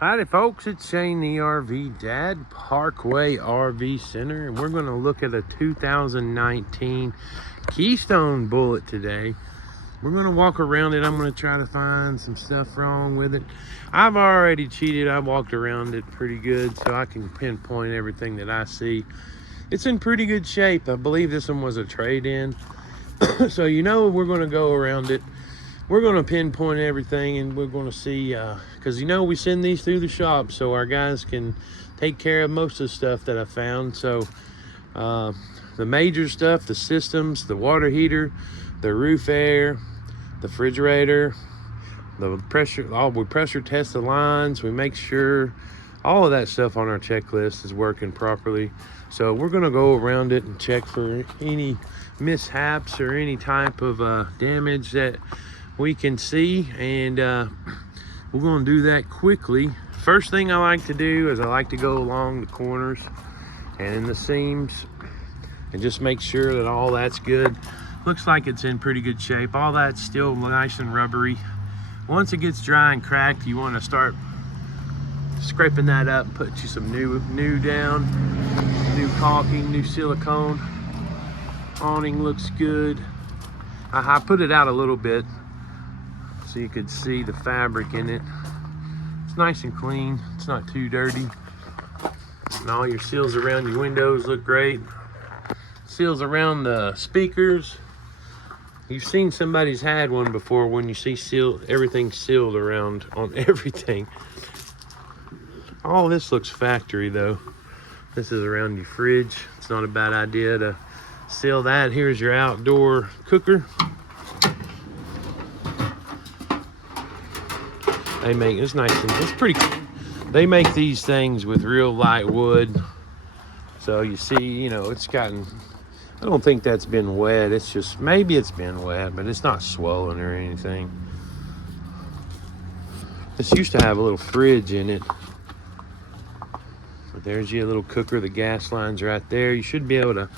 Howdy folks, it's Shane the RV Dad, Parkway RV Center, and we're going to look at a 2019 Keystone Bullet today. We're going to walk around it. I'm going to try to find some stuff wrong with it. I've already cheated. I walked around it pretty good, so I can pinpoint everything that I see. It's in pretty good shape. I believe this one was a trade-in. So you know we're going to go around it. We're going to pinpoint everything, and we're going to see, because you know we send these through the shop so our guys can take care of most of the stuff that I found. So the major stuff, the systems, the water heater, the roof air, the refrigerator, the pressure, we pressure test the lines. We make sure all of that stuff on our checklist is working properly. So we're going to go around it and check for any mishaps or any type of damage that we can see, and we're going to do that quickly. First thing I like to do is I like to go along the corners and in the seams and just make sure that all that's good. Looks like it's in pretty good shape. All that's still nice and rubbery. Once it gets dry and cracked, you want to start scraping that up and put you some new down, new caulking, new silicone. Awning looks good. I put it out a little bit so you could see the fabric in it. It's nice and clean. It's not too dirty. And all your seals around your windows look great. Seals around the speakers. You've seen somebody's had one before when you see everything sealed around on everything. All this looks factory though. This is around your fridge. It's not a bad idea to seal that. Here's your outdoor cooker. They make it's nice and it's pretty. They make these things with real light wood, so you see, you know, it's gotten. I don't think that's been wet. It's just maybe it's been wet, but it's not swollen or anything. This used to have a little fridge in it, but there's your little cooker. The gas line's right there. You should be able to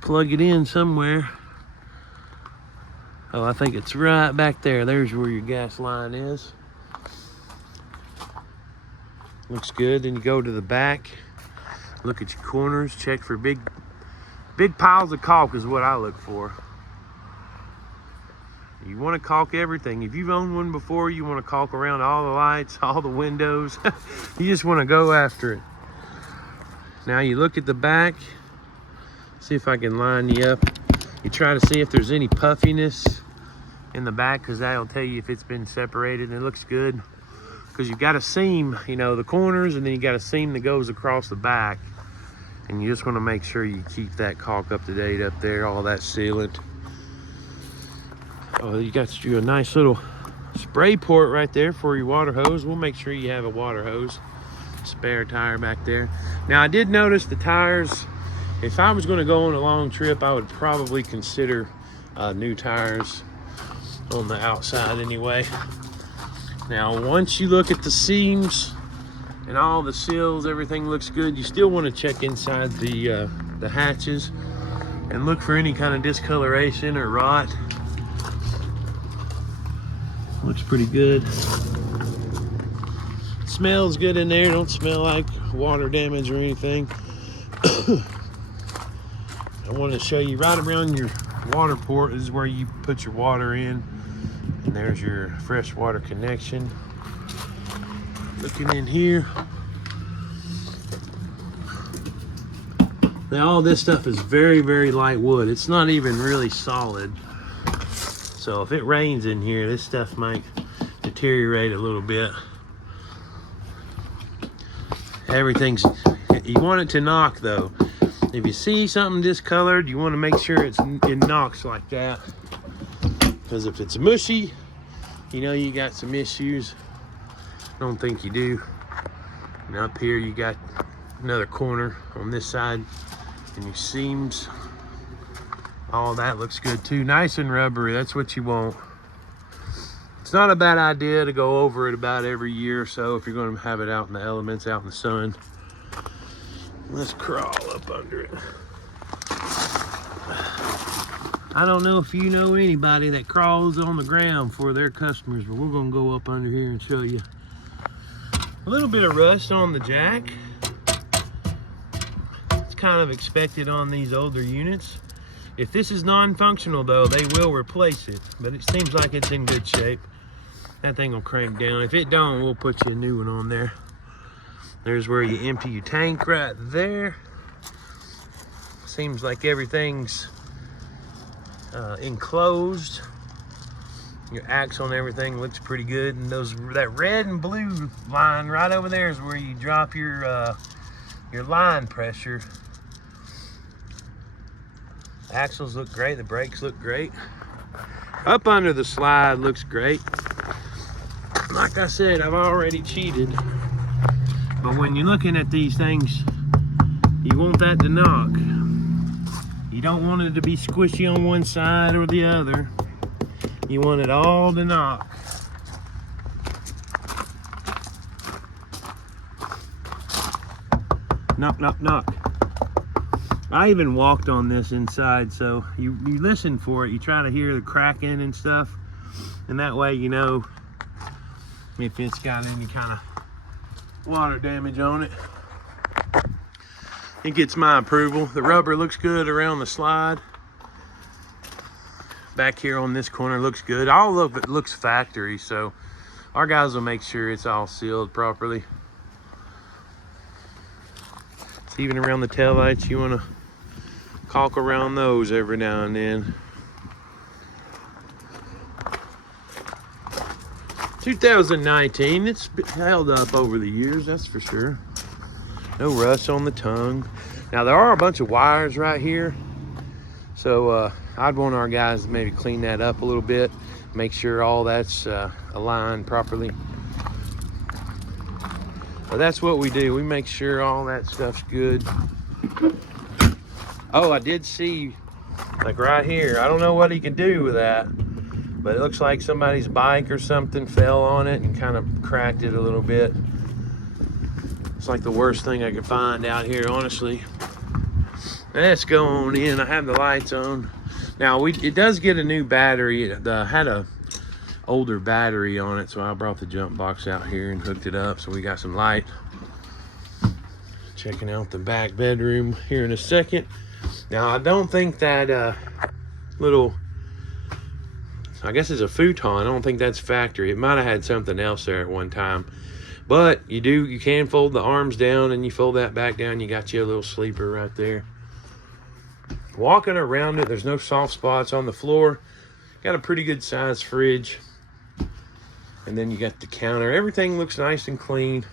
plug it in somewhere. Oh, I think it's right back there. There's where your gas line is. Looks good. Then you go to the back, look at your corners, check for big piles of caulk is what I look for. You want to caulk everything. If you've owned one before, you want to caulk around all the lights, all the windows. You just want to go after it. Now you look at the back, see if I can line you up. You try to see if there's any puffiness in the back, because that'll tell you if it's been separated, and it looks good. Because you've got a seam, you know, the corners, and then you got a seam that goes across the back, and you just want to make sure you keep that caulk up to date up there, all that sealant. Oh, you got you a nice little spray port right there for your water hose. We'll make sure you have a water hose. Spare tire back there. Now I did notice the tires. If I was going to go on a long trip, I would probably consider new tires on the outside anyway. Now, once you look at the seams and all the seals, everything looks good. You still want to check inside the hatches and look for any kind of discoloration or rot. Looks pretty good. Smells good in there. Don't smell like water damage or anything. I want to show you right around your water port is where you put your water in. And there's your fresh water connection. Looking in here. Now all this stuff is very, very light wood. It's not even really solid. So if it rains in here, this stuff might deteriorate a little bit. Everything's, you want it to knock though. If you see something discolored, you want to make sure it knocks like that. Because if it's mushy, you know you got some issues. I don't think you do. And up here you got another corner on this side, and your seams, all that looks good too. Nice and rubbery, that's what you want. It's not a bad idea to go over it about every year or so if you're going to have it out in the elements, out in the sun. Let's crawl up under it. I don't know if you know anybody that crawls on the ground for their customers, but we're gonna go up under here and show you. A little bit of rust on the jack. It's kind of expected on these older units. If this is non-functional though, they will replace it, but it seems like it's in good shape. That thing will crank down. If it don't, we'll put you a new one on there. There's where you empty your tank right there. Seems like everything's enclosed. Your axle and everything looks pretty good. And that red and blue line right over there is where you drop your line pressure. The axles look great. The brakes look great. Up under the slide looks great. Like I said, I've already cheated. But when you're looking at these things, you want that to knock. You don't want it to be squishy on one side or the other. You want it all to knock. Knock, knock, knock. I even walked on this inside, so you listen for it. You try to hear the cracking and stuff. And that way you know if it's got any kind of water damage on it. It gets my approval. The rubber looks good around the slide. Back here on this corner looks good. All of it looks factory, so our guys will make sure it's all sealed properly. It's even around the taillights. You want to caulk around those every now and then. 2019, it's held up over the years, that's for sure. No rust on the tongue. Now there are a bunch of wires right here, so I'd want our guys to maybe clean that up a little bit, make sure all that's aligned properly. But that's what we do. We make sure all that stuff's good. Oh, I did see, like right here, I don't know what he can do with that, but it looks like somebody's bike or something fell on it and kind of cracked it a little bit. It's like the worst thing I could find out here, honestly. Let's go on in. I have the lights on. Now, it does get a new battery. It had a older battery on it, so I brought the jump box out here and hooked it up, so we got some light. Checking out the back bedroom here in a second. Now, I don't think that little, I guess it's a futon. I don't think that's factory. It might have had something else there at one time. But you can fold the arms down, and you fold that back down, you got you a little sleeper right there. Walking around it, there's no soft spots on the floor. Got a pretty good sized fridge. And then you got the counter. Everything looks nice and clean.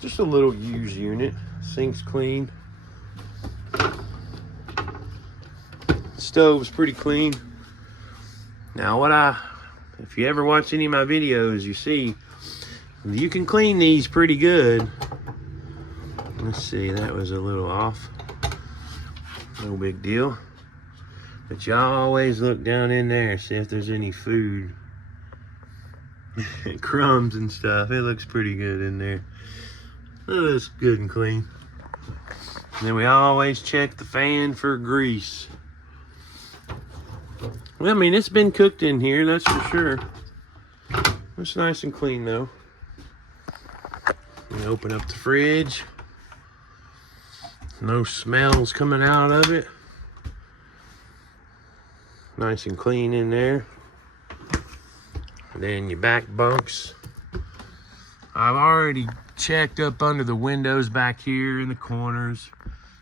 Just a little used unit. Sink's clean. Stove's pretty clean. Now if you ever watch any of my videos, you see you can clean these pretty good. Let's see, that was a little off. No big deal. But you always look down in there, see if there's any food. Crumbs and stuff. It looks pretty good in there. It looks good and clean. And then we always check the fan for grease. Well, I mean, it's been cooked in here, that's for sure. It's nice and clean though. You open up the fridge. No smells coming out of it. Nice and clean in there. And then your back bunks. I've already checked up under the windows back here in the corners.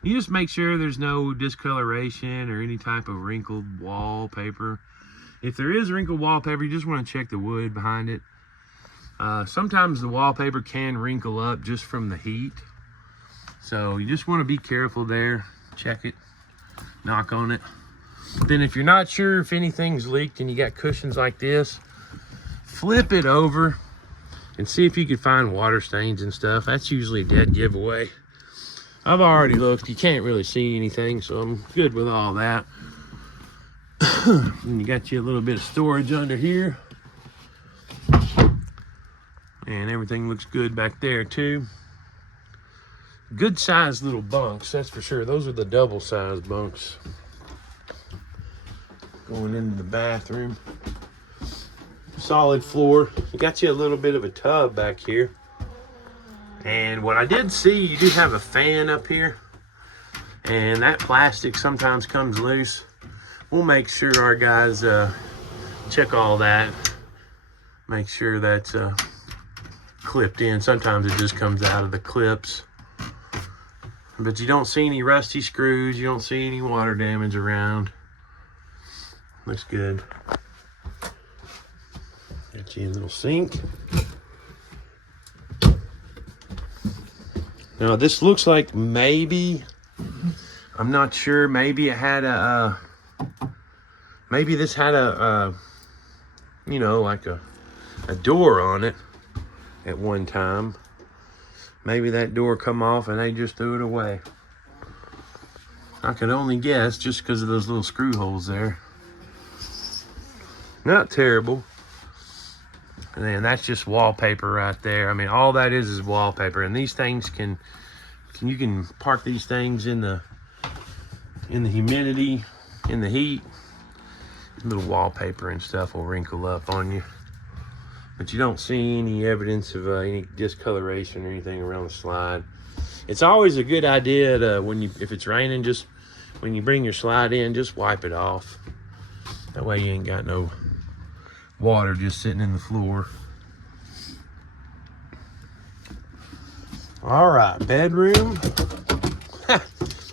You just make sure there's no discoloration or any type of wrinkled wallpaper. If there is wrinkled wallpaper, you just want to check the wood behind it. Sometimes the wallpaper can wrinkle up just from the heat. So you just want to be careful there. Check it. Knock on it. Then if you're not sure if anything's leaked and you got cushions like this, flip it over and see if you can find water stains and stuff. That's usually a dead giveaway. I've already looked. You can't really see anything, so I'm good with all that. And you got you a little bit of storage under here. And everything looks good back there too. Good sized little bunks, that's for sure. Those are the double sized bunks. Going into the bathroom. Solid floor. You got you a little bit of a tub back here. And what I did see, you do have a fan up here, and that plastic sometimes comes loose. We'll make sure our guys check all that, make sure that's clipped in. Sometimes it just comes out of the clips, but you don't see any rusty screws, you don't see any water damage around. Looks good. Got you a little sink. Now this looks like maybe, I'm not sure, maybe it had a maybe this had a you know, like a door on it at one time. Maybe that door come off and they just threw it away. I could only guess just because of those little screw holes there. Not terrible. And then that's just wallpaper right there. I mean, all that is wallpaper. And these things you can park these things in the humidity, in the heat. Little wallpaper and stuff will wrinkle up on you. But you don't see any evidence of any discoloration or anything around the slide. It's always a good idea to, if it's raining, just when you bring your slide in, just wipe it off. That way you ain't got no water just sitting in the floor. All right, bedroom.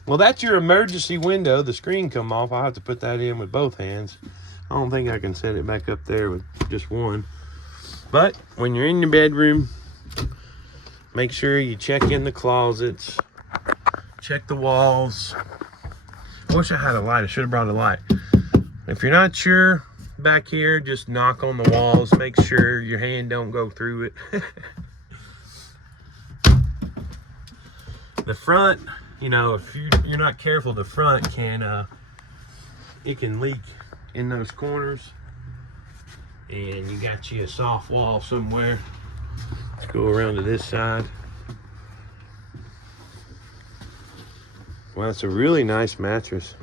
Well, that's your emergency window. The screen come off. I'll have to put that in with both hands. I don't think I can set it back up there with just one. But when you're in your bedroom, make sure you check in the closets, check the walls. I wish I had a light. I should have brought a light. If you're not sure back here, just knock on the walls. Make sure your hand don't go through it. The front, you know, if you're not careful, the front it can leak in those corners. And you got you a soft wall somewhere. Let's go around to this side. Well, it's a really nice mattress.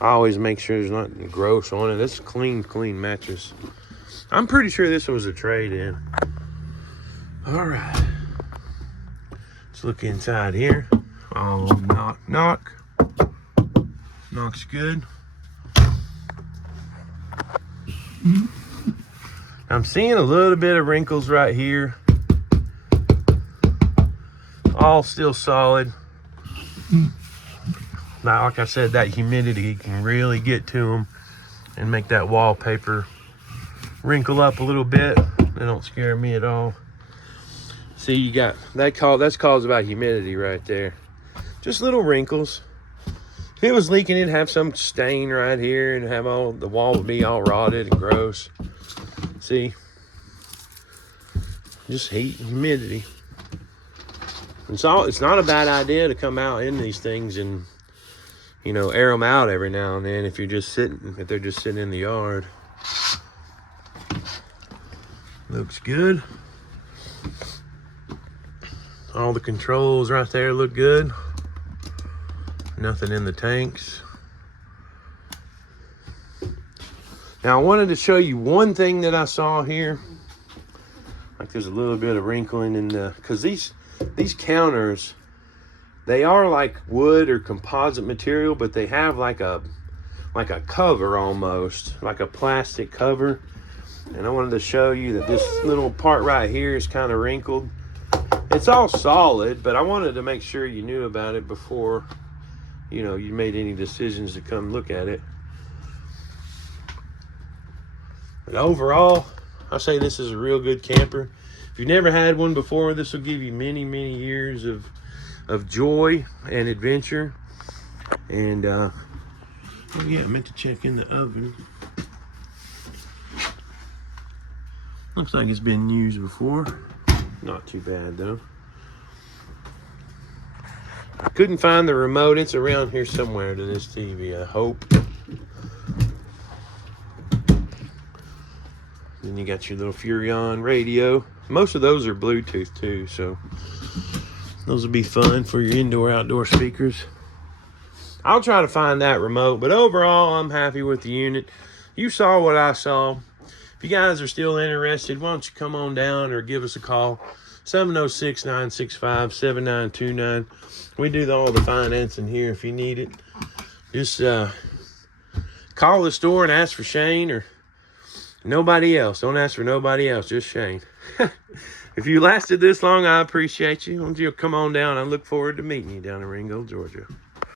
I always make sure there's nothing gross on it. It's a clean mattress. I'm pretty sure this was a trade-in. All right. Let's look inside here. Oh, knock. Knock's good. I'm seeing a little bit of wrinkles right here. All still solid. Now, like I said, that humidity can really get to them and make that wallpaper wrinkle up a little bit. They don't scare me at all. See, you got that's caused by humidity right there. Just little wrinkles. If it was leaking, it'd have some stain right here and have the wall would be all rotted and gross. See, just heat and humidity. It's not a bad idea to come out in these things and, you know, air them out every now and then if they're just sitting in the yard. Looks good. All the controls right there look good. Nothing in the tanks. Now I wanted to show you one thing that I saw here. Like there's a little bit of wrinkling in because these counters, they are like wood or composite material, but they have like a cover almost, like a plastic cover. And I wanted to show you that this little part right here is kind of wrinkled. It's all solid, but I wanted to make sure you knew about it before, you know, you made any decisions to come look at it. But overall, I say this is a real good camper. If you've never had one before, this will give you many years of joy and adventure. And oh yeah, I meant to check in the oven. Looks like it's been used before. Not too bad though. I couldn't find the remote. It's around here somewhere to this TV, I hope. Then you got your little Furion radio. Most of those are Bluetooth too, so those will be fun for your indoor-outdoor speakers. I'll try to find that remote, but overall, I'm happy with the unit. You saw what I saw. If you guys are still interested, why don't you come on down or give us a call. 706-965-7929. We do all the financing here if you need it. Just call the store and ask for Shane or nobody else. Don't ask for nobody else, just Shane. If you lasted this long, I appreciate you. Why don't you come on down? I look forward to meeting you down in Ringgold, Georgia.